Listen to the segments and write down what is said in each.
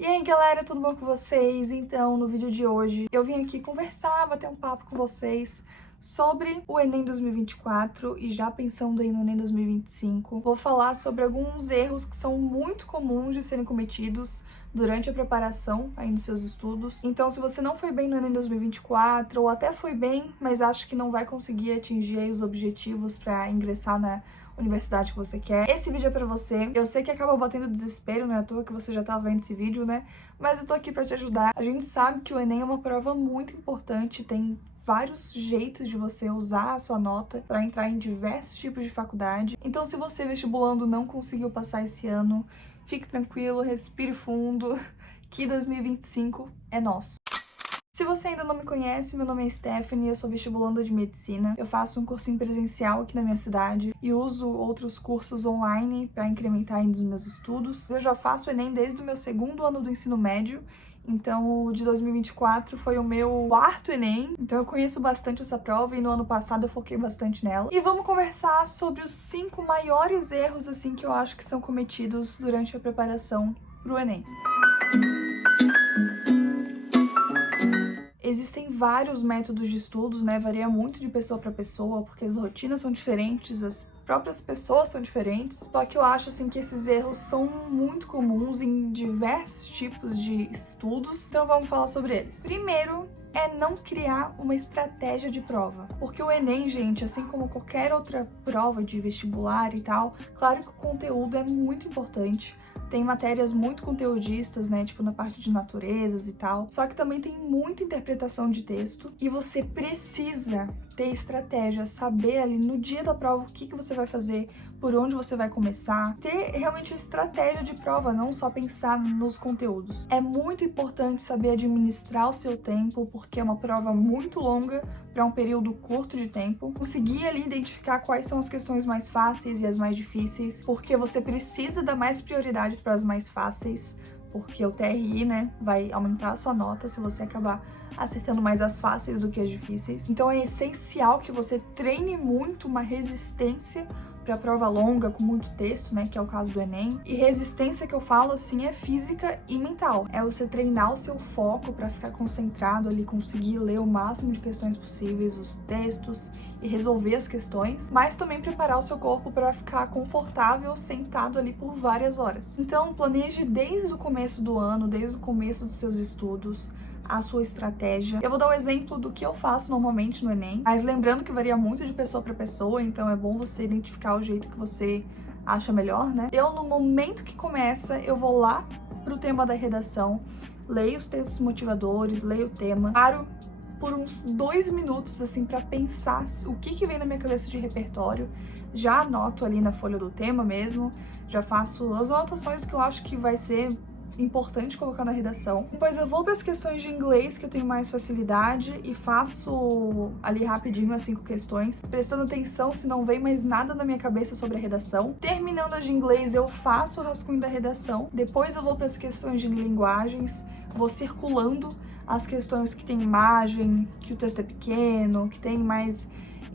E aí galera, tudo bom com vocês? Então, no vídeo de hoje eu vim aqui conversar, bater um papo com vocês sobre o Enem 2024 e já pensando aí no Enem 2025. Vou falar sobre alguns erros que são muito comuns de serem cometidos durante a preparação aí nos seus estudos. Então, se você não foi bem no Enem 2024 ou até foi bem, mas acha que não vai conseguir atingir aí os objetivos para ingressar na universidade que você quer, esse vídeo é pra você. Eu sei que acaba batendo desespero, não é à toa que você já tá vendo esse vídeo, né? Mas eu tô aqui pra te ajudar. A gente sabe que o Enem é uma prova muito importante, tem vários jeitos de você usar a sua nota para entrar em diversos tipos de faculdade. Então, se você, vestibulando, não conseguiu passar esse ano, fique tranquilo, respire fundo, que 2025 é nosso. Se você ainda não me conhece, meu nome é Stephanie, eu sou vestibulanda de medicina. Eu faço um cursinho presencial aqui na minha cidade e uso outros cursos online para incrementar ainda os meus estudos. Eu já faço o Enem desde o meu segundo ano do ensino médio, então o de 2024 foi o meu quarto Enem, então eu conheço bastante essa prova e no ano passado eu foquei bastante nela. E vamos conversar sobre os 5 maiores erros assim que eu acho que são cometidos durante a preparação pro Enem. Existem vários métodos de estudos, né? Varia muito de pessoa para pessoa, porque as rotinas são diferentes, as próprias pessoas são diferentes. Só que eu acho assim que esses erros são muito comuns em diversos tipos de estudos. Então vamos falar sobre eles. Primeiro é não criar uma estratégia de prova. Porque o Enem, gente, assim como qualquer outra prova de vestibular e tal, claro que o conteúdo é muito importante. Tem matérias muito conteudistas, né, tipo na parte de naturezas e tal. Só que também tem muita interpretação de texto e você precisa ter estratégia, saber ali no dia da prova o que você vai fazer, por onde você vai começar, ter realmente estratégia de prova, não só pensar nos conteúdos. É muito importante saber administrar o seu tempo, porque é uma prova muito longa para um período curto de tempo. Conseguir ali identificar quais são as questões mais fáceis e as mais difíceis, porque você precisa dar mais prioridade para as mais fáceis, porque o TRI, né, vai aumentar a sua nota se você acabar acertando mais as fáceis do que as difíceis. Então é essencial que você treine muito uma resistência para prova longa, com muito texto, né, que é o caso do Enem. E resistência que eu falo, assim, é física e mental. É você treinar o seu foco para ficar concentrado ali, conseguir ler o máximo de questões possíveis, os textos e resolver as questões, mas também preparar o seu corpo para ficar confortável sentado ali por várias horas. Então, planeje desde o começo do ano, desde o começo dos seus estudos, a sua estratégia. Eu vou dar um exemplo do que eu faço normalmente no Enem, mas lembrando que varia muito de pessoa para pessoa, então é bom você identificar o jeito que você acha melhor, né? Eu, no momento que começa, eu vou lá pro tema da redação, leio os textos motivadores, leio o tema, paro por uns 2 minutos, assim, para pensar o que vem na minha cabeça de repertório, já anoto ali na folha do tema mesmo, já faço as anotações do que eu acho que vai ser importante colocar na redação. Depois eu vou para as questões de inglês, que eu tenho mais facilidade, e faço ali rapidinho as 5 questões, prestando atenção se não vem mais nada na minha cabeça sobre a redação. Terminando as de inglês, eu faço o rascunho da redação. Depois eu vou para as questões de linguagens, vou circulando as questões que tem imagem, que o texto é pequeno, que tem mais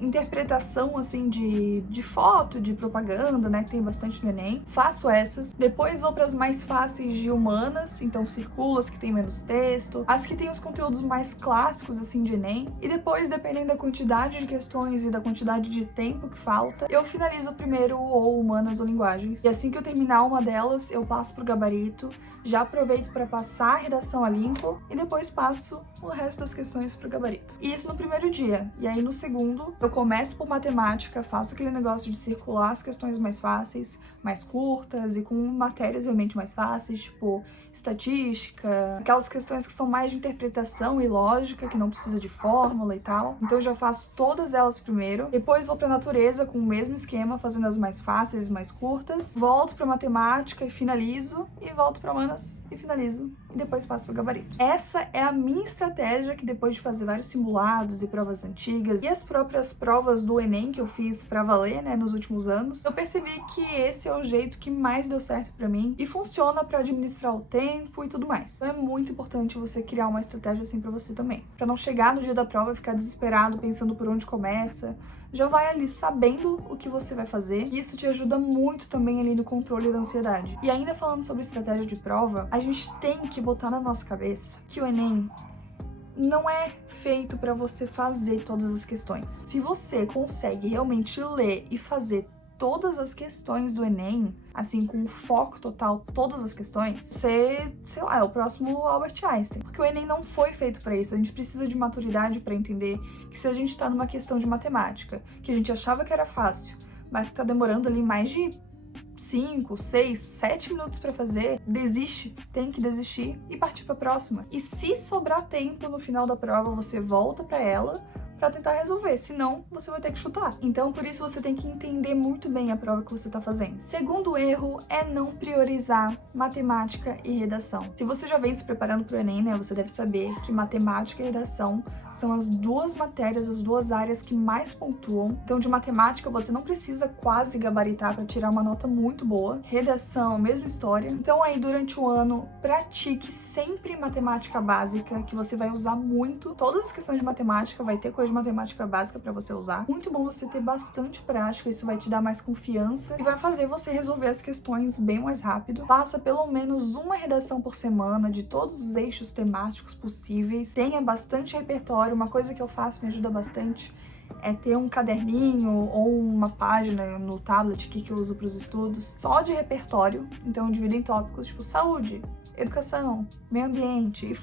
interpretação, assim, de foto, de propaganda, né, que tem bastante no Enem. Faço essas. Depois vou para as mais fáceis de humanas, então circulo as que tem menos texto, as que tem os conteúdos mais clássicos, assim, de Enem. E depois, dependendo da quantidade de questões e da quantidade de tempo que falta, eu finalizo primeiro ou humanas ou linguagens. E assim que eu terminar uma delas, eu passo pro gabarito, já aproveito para passar a redação a limpo e depois passo o resto das questões pro gabarito. E isso no primeiro dia. E aí no segundo, eu começo por matemática, faço aquele negócio de circular as questões mais fáceis, mais curtas e com matérias realmente mais fáceis, tipo estatística, aquelas questões que são mais de interpretação e lógica, que não precisa de fórmula e tal. Então eu já faço todas elas primeiro, depois vou pra natureza com o mesmo esquema, fazendo as mais fáceis, mais curtas, volto pra matemática e finalizo, e volto pra humanas e finalizo, e depois passo pro gabarito. Essa é a minha estratégia, que depois de fazer vários simulados e provas antigas e as próprias provas do Enem que eu fiz pra valer, né, nos últimos anos, eu percebi que esse é o jeito que mais deu certo pra mim e funciona pra administrar o tempo e tudo mais. Então é muito importante você criar uma estratégia assim pra você também, pra não chegar no dia da prova e ficar desesperado pensando por onde começa. Já vai ali sabendo o que você vai fazer, e isso te ajuda muito também ali no controle da ansiedade. E ainda falando sobre estratégia de prova, a gente tem que botar na nossa cabeça que o Enem não é feito para você fazer todas as questões. Se você consegue realmente ler e fazer todas as questões do Enem, assim, com foco total, todas as questões, você, sei lá, é o próximo Albert Einstein. Porque o Enem não foi feito para isso. A gente precisa de maturidade para entender que se a gente tá numa questão de matemática, que a gente achava que era fácil, mas que tá demorando ali mais de 5, 6, 7 minutos pra fazer, desiste, tem que desistir e partir pra próxima. E se sobrar tempo no final da prova, você volta pra ela pra tentar resolver, senão você vai ter que chutar. Então, por isso você tem que entender muito bem a prova que você tá fazendo. Segundo erro é não priorizar matemática e redação. Se você já vem se preparando pro Enem, né, você deve saber que matemática e redação são as duas matérias, as duas áreas que mais pontuam. Então, de matemática, você não precisa quase gabaritar para tirar uma nota muito boa. Redação, mesma história. Então, aí, durante o ano, pratique sempre matemática básica, que você vai usar muito. Todas as questões de matemática, vai ter coisa de matemática básica para você usar. Muito bom você ter bastante prática, isso vai te dar mais confiança e vai fazer você resolver as questões bem mais rápido. Faça pelo menos uma redação por semana de todos os eixos temáticos possíveis. Tenha bastante repertório. Uma coisa que eu faço me ajuda bastante é ter um caderninho ou uma página no tablet que eu uso para os estudos só de repertório. Então eu divido em tópicos tipo saúde, educação, meio ambiente, e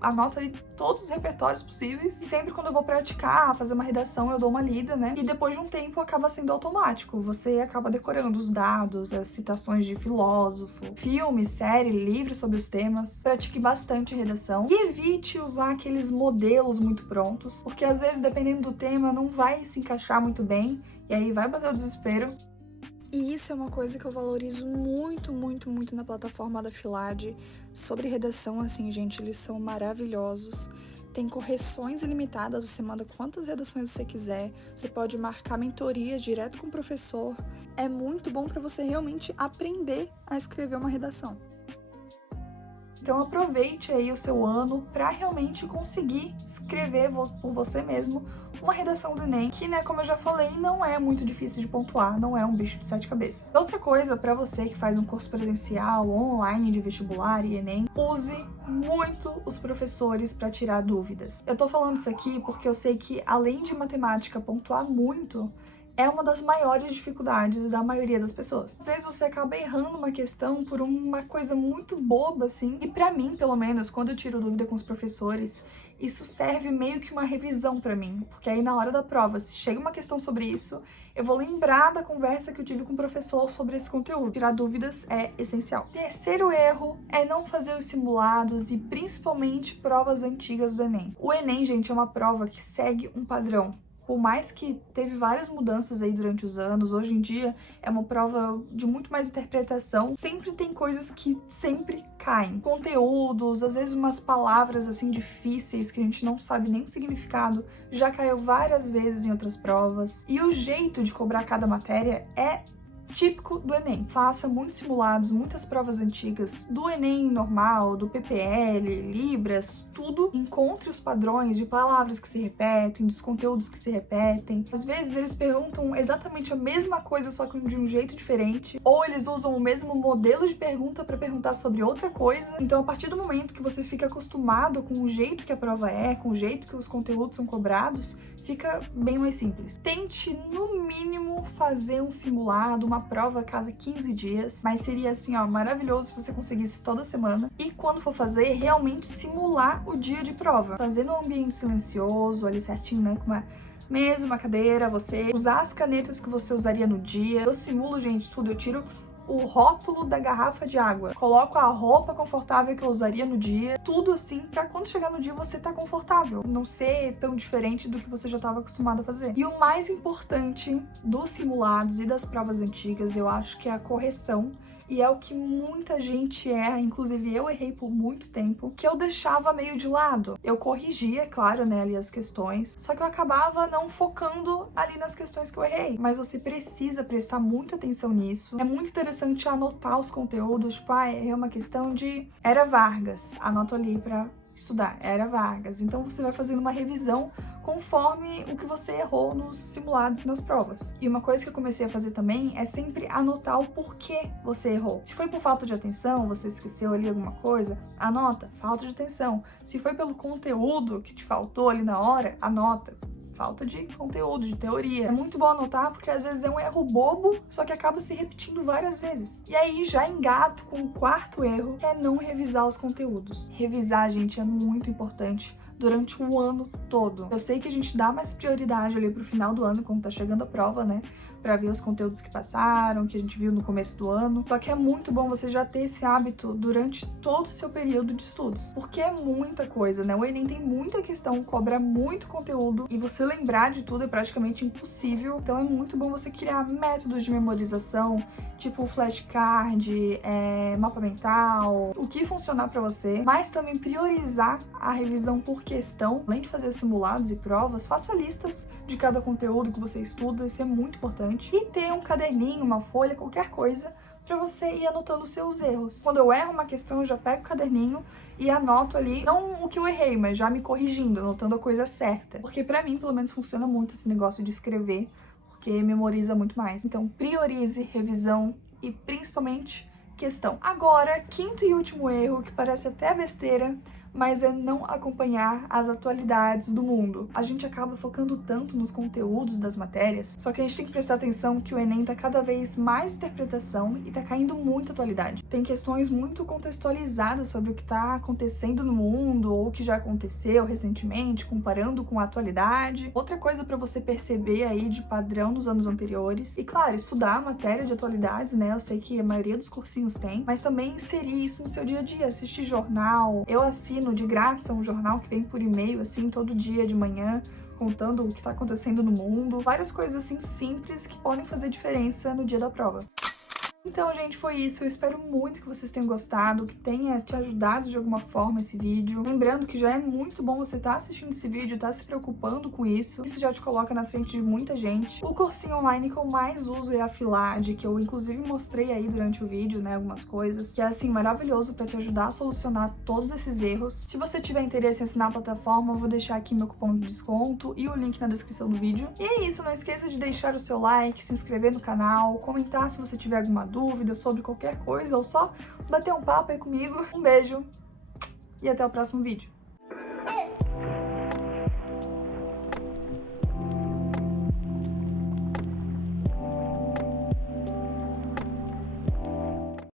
anoto ali todos os repertórios possíveis. E sempre quando eu vou praticar, fazer uma redação, eu dou uma lida, né? E depois de um tempo acaba sendo automático. Você acaba decorando os dados, as citações de filósofo, filme, série, livros sobre os temas. Pratique bastante redação e evite usar aqueles modelos muito prontos, porque às vezes, dependendo do tema, não vai se encaixar muito bem e aí vai bater o desespero. E isso é uma coisa que eu valorizo muito, muito, muito na plataforma da Filade. Sobre redação, assim, gente, eles são maravilhosos. Tem correções ilimitadas, você manda quantas redações você quiser. Você pode marcar mentorias direto com o professor. É muito bom para você realmente aprender a escrever uma redação. Então aproveite aí o seu ano para realmente conseguir escrever por você mesmo uma redação do Enem, que, né, como eu já falei, não é muito difícil de pontuar, não é um bicho de 7 cabeças. Outra coisa, para você que faz um curso presencial ou online de vestibular e Enem, use muito os professores para tirar dúvidas. Eu tô falando isso aqui porque eu sei que, além de matemática pontuar muito, é uma das maiores dificuldades da maioria das pessoas. Às vezes você acaba errando uma questão por uma coisa muito boba, assim. E pra mim, pelo menos, quando eu tiro dúvida com os professores, isso serve meio que uma revisão pra mim. Porque aí na hora da prova, se chega uma questão sobre isso, eu vou lembrar da conversa que eu tive com o professor sobre esse conteúdo. Tirar dúvidas é essencial. Terceiro erro é não fazer os simulados e principalmente provas antigas do Enem. O Enem, gente, é uma prova que segue um padrão. Por mais que teve várias mudanças aí durante os anos, hoje em dia é uma prova de muito mais interpretação. Sempre tem coisas que sempre caem. Conteúdos, às vezes umas palavras assim difíceis que a gente não sabe nem o significado, já caiu várias vezes em outras provas. E o jeito de cobrar cada matéria é típico do Enem. Faça muitos simulados, muitas provas antigas do Enem normal, do PPL, Libras, tudo. Encontre os padrões de palavras que se repetem, dos conteúdos que se repetem. Às vezes eles perguntam exatamente a mesma coisa, só que de um jeito diferente, ou eles usam o mesmo modelo de pergunta para perguntar sobre outra coisa. Então, a partir do momento que você fica acostumado com o jeito que a prova é, com o jeito que os conteúdos são cobrados, fica bem mais simples. Tente, no mínimo, fazer um simulado, uma prova a cada 15 dias, mas seria assim, ó, maravilhoso se você conseguisse toda semana. E quando for fazer, realmente simular o dia de prova. Fazer num ambiente silencioso, ali certinho, né, com uma mesa, uma cadeira, você usar as canetas que você usaria no dia. Eu simulo, gente, tudo. Eu tiro o rótulo da garrafa de água, coloco a roupa confortável que eu usaria no dia, tudo assim pra quando chegar no dia você tá confortável, não ser tão diferente do que você já estava acostumado a fazer. E o mais importante dos simulados e das provas antigas, eu acho que é a correção E é o que muita gente erra, inclusive eu errei por muito tempo, que eu deixava meio de lado. Eu corrigia, é claro, né, ali as questões, só que eu acabava não focando ali nas questões que eu errei. Mas você precisa prestar muita atenção nisso. É muito interessante anotar os conteúdos, tipo, é uma questão de Era Vargas, anoto ali pra estudar, Era Vargas. Então você vai fazendo uma revisão conforme o que você errou nos simulados e nas provas. E uma coisa que eu comecei a fazer também é sempre anotar o porquê você errou. Se foi por falta de atenção, você esqueceu ali alguma coisa, anota, falta de atenção. Se foi pelo conteúdo que te faltou ali na hora, anota. Falta de conteúdo, de teoria. É muito bom anotar porque às vezes é um erro bobo, só que acaba se repetindo várias vezes. E aí já engato com o quarto erro, que é não revisar os conteúdos. Revisar, gente, é muito importante durante o ano todo. Eu sei que a gente dá mais prioridade ali pro final do ano, quando tá chegando a prova, né? Pra ver os conteúdos que passaram, que a gente viu no começo do ano. Só que é muito bom você já ter esse hábito durante todo o seu período de estudos. Porque é muita coisa, né? O Enem tem muita questão, cobra muito conteúdo e você lembrar de tudo é praticamente impossível. Então é muito bom você criar métodos de memorização, tipo flashcard, mapa mental, o que funcionar pra você, mas também priorizar a revisão por questão. Além de fazer simulados e provas, faça listas de cada conteúdo que você estuda, isso é muito importante. E ter um caderninho, uma folha, qualquer coisa, pra você ir anotando os seus erros. Quando eu erro uma questão, eu já pego o caderninho e anoto ali, não o que eu errei, mas já me corrigindo, anotando a coisa certa. Porque pra mim, pelo menos, funciona muito esse negócio de escrever, porque memoriza muito mais. Então, priorize revisão e, principalmente, questão. Agora, quinto e último erro, que parece até besteira, mas é não acompanhar as atualidades do mundo. A gente acaba focando tanto nos conteúdos das matérias, só que a gente tem que prestar atenção que o Enem tá cada vez mais interpretação e tá caindo muita atualidade. Tem questões muito contextualizadas sobre o que tá acontecendo no mundo ou o que já aconteceu recentemente, comparando com a atualidade. Outra coisa para você perceber aí de padrão nos anos anteriores. E claro, estudar a matéria de atualidades, né? Eu sei que a maioria dos cursinhos tem, mas também inserir isso no seu dia a dia, assistir jornal. Eu assino de graça um jornal que vem por e-mail, assim, todo dia de manhã, contando o que tá acontecendo no mundo. Várias coisas, assim, simples que podem fazer diferença no dia da prova. Então, gente, foi isso. Eu espero muito que vocês tenham gostado, que tenha te ajudado de alguma forma esse vídeo. Lembrando que já é muito bom você estar assistindo esse vídeo, estar se preocupando com isso. Isso já te coloca na frente de muita gente. O cursinho online que eu mais uso é a Filad, que eu inclusive mostrei aí durante o vídeo, né, algumas coisas, que é, assim, maravilhoso pra te ajudar a solucionar todos esses erros. Se você tiver interesse em assinar a plataforma, eu vou deixar aqui meu cupom de desconto e o link na descrição do vídeo. E é isso, não esqueça de deixar o seu like, se inscrever no canal, comentar se você tiver alguma dúvida sobre qualquer coisa ou só bater um papo aí comigo. Um beijo e até o próximo vídeo.